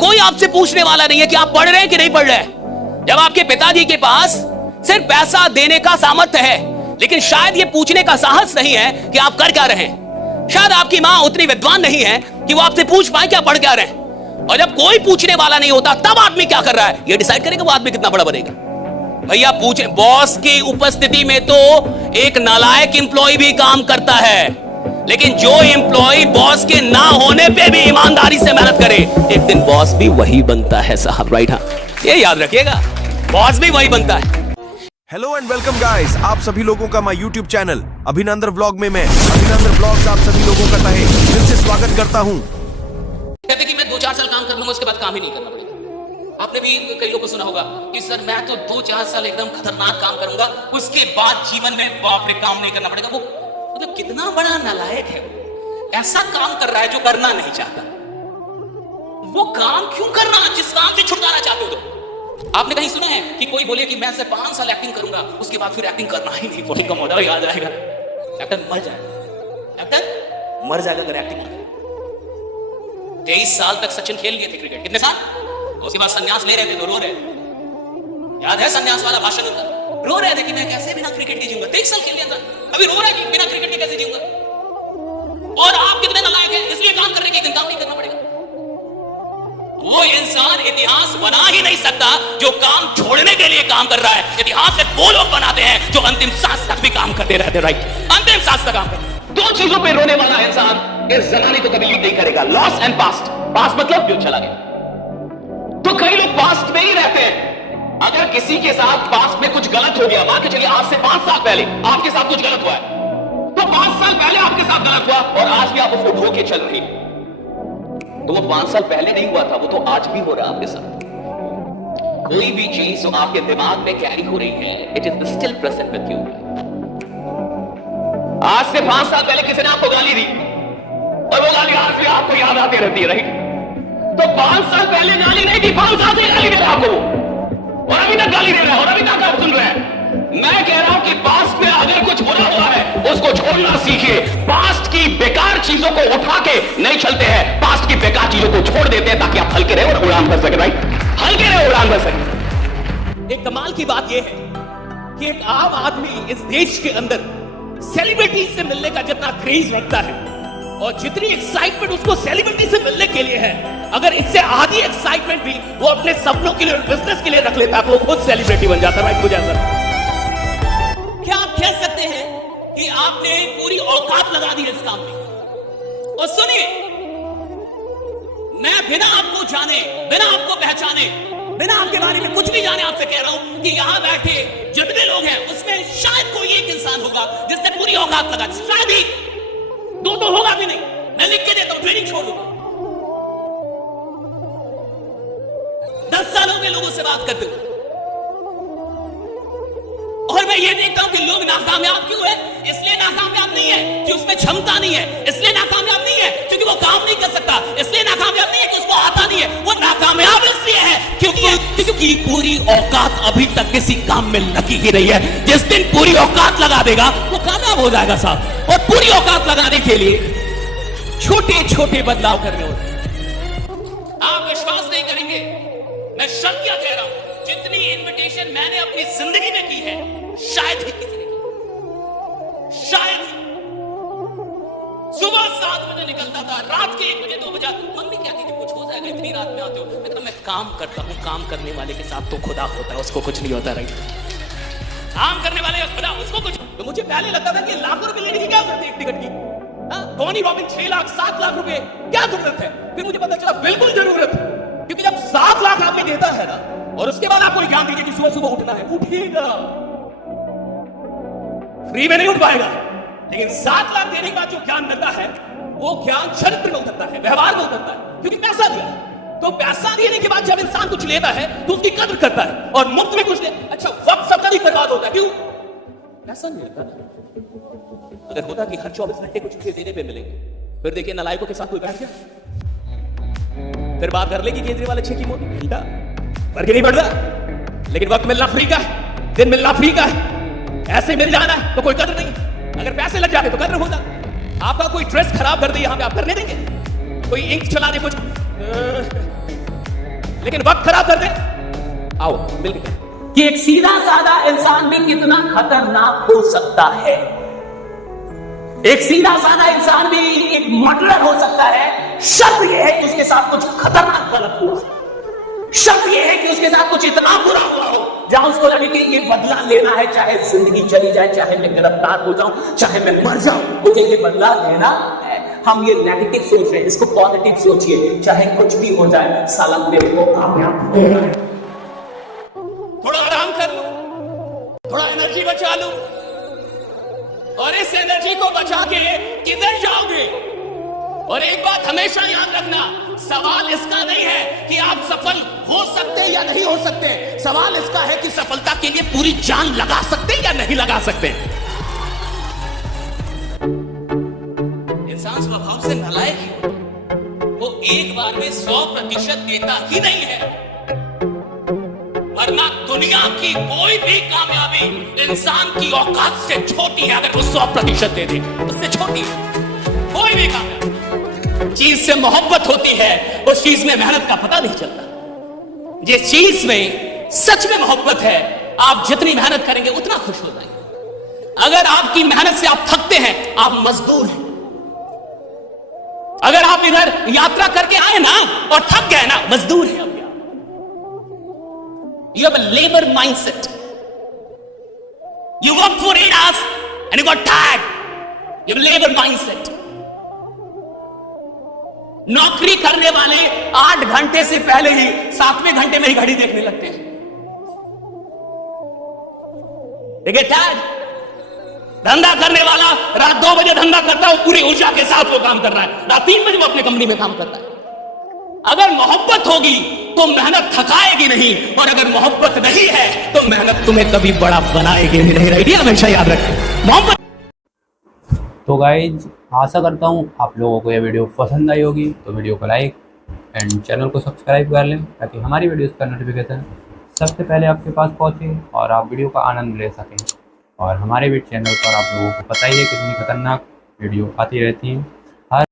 कोई आपसे पूछने वाला नहीं है कि आप पढ़ रहे हैं कि नहीं पढ़ रहे हैं। जब आपके पिताजी के पास सिर्फ पैसा देने का सामर्थ्य है, लेकिन शायद ये पूछने का साहस नहीं है कि आप कर क्या रहे हैं। शायद आपकी मां उतनी विद्वान नहीं है कि वो आपसे पूछ पाए क्या पढ़ क्या रहे हैं। और जब कोई पूछने वाला नहीं होता, तब आदमी क्या कर रहा है ये डिसाइड करेगा वो आदमी कितना बड़ा बनेगा। भैया पूछे, बॉस की उपस्थिति में तो एक नालायक एम्प्लॉय भी काम करता है, लेकिन जो एम्प्लॉय बॉस के ना होने पे भी ईमानदारी से मेहनत करे, एक दिन बॉस भी वही बनता है साहब। राइट, हाँ, ये याद रखिएगा, बॉस भी वही बनता है। हेलो एंड वेलकम गाइस, आप सभी लोगों का माय यूट्यूब चैनल अभिनंदन व्लॉग में मैं अभिनंदन व्लॉग्स आप सभी लोगों का तहे दिल से स्वागत करता हूं। कहते कि मैं 2-4 साल काम कर लूंगा, उसके बाद काम ही नहीं करना पड़ेगा। आपने भी कई लोगों को सुना होगा कि सर मैं तो 2-4 साल एकदम खतरनाक काम करूंगा, उसके बाद जीवन में बाप रे काम नहीं करना पड़ेगा। वो मतलब कितना बड़ा नालायक है, ऐसा काम कर रहा है जो करना नहीं चाहता। वो काम क्यों करना जिस काम से छुटकारा चाहते हो। तो आपने कहीं सुना है कि कोई बोले कि मैं सिर्फ 5 साल एक्टिंग करूंगा, उसके बाद फिर एक्टिंग करना ही नहीं, वही कम ऑर्डर आ जाएगा। एक्टर मर जाएगा, एक्टर मर जाएगा अगर एक्टिंग ना करे। 23 साल तक सचिन खेल लिए थे क्रिकेट, कितने साल, उसके बाद संन्यास ले रहे थे तो रो रहे, याद है संन्यास वाला भाषण उनका, रो रहे थे कि मैं कैसे बिना क्रिकेट के जीऊंगा। 23 साल खेल लिया था, अभी रो रहे हैं कि बिना क्रिकेट के कैसे जीऊंगा। और आप कितने नालायक हैं, इसलिए काम करने के एक दिन काम नहीं करना पड़ेगा। वो इंसान इतिहास बना ही नहीं सकता जो काम छोड़ने के लिए काम कर रहा है। इतिहास से वो लोग बनाते हैं जो अंतिम सांस तक भी काम करते रहते। राइट, अंतिम सांस तक काम करते। 2 चीजों पे रोने वाला इंसान इस जमाने को कभी लीड नहीं करेगा, लॉस एंड पास्ट। पास्ट मतलब जो चला गया। तो कई लोग पास्ट में ही रहते हैं। अगर किसी के साथ पास्ट में कुछ गलत हो गया, मान के चलिए आज से 5 साल पहले आपके साथ कुछ गलत हुआ है, तो 5 साल पहले आपके साथ गलत हुआ और आज भी आप उसको ढो के चल रही, तो वो 5 साल पहले नहीं हुआ था, वो तो आज भी हो रहा है आपके साथ। कोई भी चीज जो आपके दिमाग में कैरी हो रही है, it is still present with you. आज से 5 साल पहले किसी ने आपको गाली दी और वो गाली आज भी आपको याद आती रहती है। राइट, तो 5 साल पहले गाली नहीं दी, 5 साल से गाली दे रहा आपको, और अभी तक गाली दे रहा है और अभी तक आप सुन रहे हैं। मैं कह रहा हूं कि पास्ट में अगर कुछ बुरा हुआ है उसको छोड़ना सीखिए। पास्ट की बेकार चीजों को उठा के नहीं चलते हैं, पास्ट की बेकार चीजों को छोड़ देते हैं ताकि आप हल्के रहे और उड़ान भर सके। राइट, हल्के रहे, उड़ान भर सके। एक कमाल की बात यह है कि एक आम आदमी इस देश के अंदर सेलिब्रिटी से मिलने का जितना क्रेज रखता है और जितनी एक्साइटमेंट उसको सेलिब्रिटी से मिलने के लिए है, अगर इससे आधी एक्साइटमेंट भी वो अपने सपनों के लिए और बिजनेस के लिए रख लेता तो वो खुद सेलिब्रिटी बन जाता। राइट, मुझे ऐसा क्या आप कह सकते हैं कि आपने पूरी औकात लगा दी इस काम में। और सुनिए, मैं बिना आपको जाने, बिना आपको पहचाने, बिना आपके बारे में कुछ भी जाने आपसे कह रहा हूं कि यहां बैठे जितने लोग हैं उसमें शायद कोई एक इंसान होगा जिसने पूरी औकात लगा दी। शायद ही 2 तो होगा भी नहीं। मैं लिख के देता हूं, ट्रेनिंग छोड़ दूंगा। 10 सालों के लोगों से बात करते हुए और मैं ये देखता हूं कि लोग नाकामयाब क्यों है। इसलिए नाकामयाब नहीं है कि उसमें क्षमता नहीं है, इसलिए नाकामयाब नहीं है क्योंकि वो काम नहीं कर सकता, इसलिए नाकामयाब नहीं है कि उसको आता नहीं है। वो नाकामयाब इसलिए है क्योंकि पूरी औकात अभी तक किसी काम में लगी ही नहीं है। जिस दिन पूरी औकात लगा देगा वो कामयाब हो जाएगा साहब। और पूरी औकात लगाने के लिए छोटे छोटे बदलाव करने होते हैं। आप विश्वास नहीं करेंगे, मैं सत्य कह रहा हूं, जितनी इन्विटेशन मैंने अपनी जिंदगी में की है शायद ही किसी ने की। शायद सुबह 7 बजे निकलता था, रात के 1 बजे 2 बजे मम्मी कहती थी कुछ हो जाएगा, इतनी रात में आते हो। मैं कहता मैं काम करता हूं, काम करने वाले के साथ तो खुदा होता है, उसको कुछ नहीं होता। राइट, काम करने वाले का खुदा, उसको कुछ। तो मुझे पहले लगता था कि लाखों रुपए लेने की क्या जरूरत है एक टिकट की। टोनी रॉबिन 6 लाख 7 लाख रुपए क्या जरूरत है। फिर मुझे पता चला बिल्कुल जरूरत है, क्योंकि जब 7 लाख आपने देता है ना और उसके बाद आपको ज्ञान दीजिए कि सुबह सुबह उठना है, उठिएगा। फ्री में नहीं उठ पाएगा, लेकिन 7 लाख देने के बाद जो ज्ञान मिलता है वो ज्ञान चरित्र में उतरता है, व्यवहार में उतरता है, क्योंकि पैसा दिया। तो पैसा देने के बाद जब इंसान कुछ लेता है तो उसकी कद्र करता है। और मुफ्त में कुछ ले, अच्छा वक्त सबका ही बर्बाद होता है, क्यों? पैसा नहीं लेता। अगर होता कि हर 24 घंटे कुछ चीजें देने पे मिलेंगे, फिर देखिए नालायकों के साथ कोई बैठ गया, फिर बात कर लेगी केजरीवाल अच्छे की मोटी घंटा फर्क नहीं पड़ता, लेकिन वक्त मिलना फ्री का है, दिन मिलना फ्री का है, ऐसे मिल जाना है तो कोई कदर नहीं। अगर पैसे लग जाते तो कदर होता। आपका कोई ड्रेस खराब कर दे यहां पे, आप करने देंगे? कोई इंक चला दे कुछ लेकिन वक्त खराब कर दे। आओ मिलके कि एक सीधा साधा इंसान भी कितना खतरनाक हो सकता है। एक सीधा साधा इंसान भी एक मर्डरर हो सकता है। शर्त यह है कि उसके साथ कुछ खतरनाक गलत हुआ। शर्त यह है कि उसके साथ कुछ इतना बुरा हुआ हो जहां उसको लगे कि ये बदला लेना है, चाहे जिंदगी चली जाए, चाहे मैं गिरफ्तार हो जाऊं, चाहे मैं मर जाऊं, मुझे ये बदला लेना है। हम ये नेगेटिव सोच रहे हैं, इसको पॉजिटिव सोचिए। चाहे कुछ भी हो जाए, साला मेरे को कामयाब होना है। थोड़ा आराम कर लो, थोड़ा एनर्जी बचा लो, और इस एनर्जी को बचा के किधर जाओगे? और एक बात हमेशा याद रखना, सवाल इसका नहीं है कि आप सफल हो सकते या नहीं हो सकते, सवाल इसका है कि सफलता के लिए पूरी जान लगा सकते या नहीं लगा सकते। इंसान स्वभाव से नालायक ही वो एक बार में 100% देता ही नहीं है, वरना दुनिया की कोई भी कामयाबी इंसान की औकात से छोटी है। अगर वो 100% दे दे, उससे छोटी है कोई भी कामयाबी। चीज से मोहब्बत होती है, उस चीज में मेहनत का पता नहीं चलता। जिस चीज में सच में मोहब्बत है, आप जितनी मेहनत करेंगे उतना खुश हो जाएंगे। अगर आपकी मेहनत से आप थकते हैं, आप मजदूर हैं। अगर आप इधर यात्रा करके आए ना और थक गए ना, मजदूर हैं। You have a labor mindset. You work for 8 hours and you got tired. You have a labor mindset. नौकरी करने वाले 8 घंटे से पहले ही 7वें घंटे में ही घड़ी देखने लगते हैं। You get tired. धंधा करने वाला रात 2 बजे धंधा करता है, पूरी ऊर्जा के साथ वो काम कर रहा है। रात 3 बजे वो अपने कंपनी में काम करता है। अगर मोहब्बत होगी तो मेहनत थकाएगी नहीं, और अगर मोहब्बत नहीं है तो मेहनत तुम्हें कभी बड़ा बनाएगी नहीं। रहेगी, हमेशा याद रखें मोहब्बत। तो गाइज, आशा करता हूँ आप लोगों को यह वीडियो पसंद आई होगी, तो वीडियो को लाइक एंड चैनल को सब्सक्राइब कर लें ताकि हमारी वीडियोस का नोटिफिकेशन सबसे पहले आपके पास पहुँचे और आप वीडियो का आनंद ले सकें। और हमारे भी चैनल पर आप लोगों को पता ही है कितनी खतरनाक वीडियो आती रहती हैं।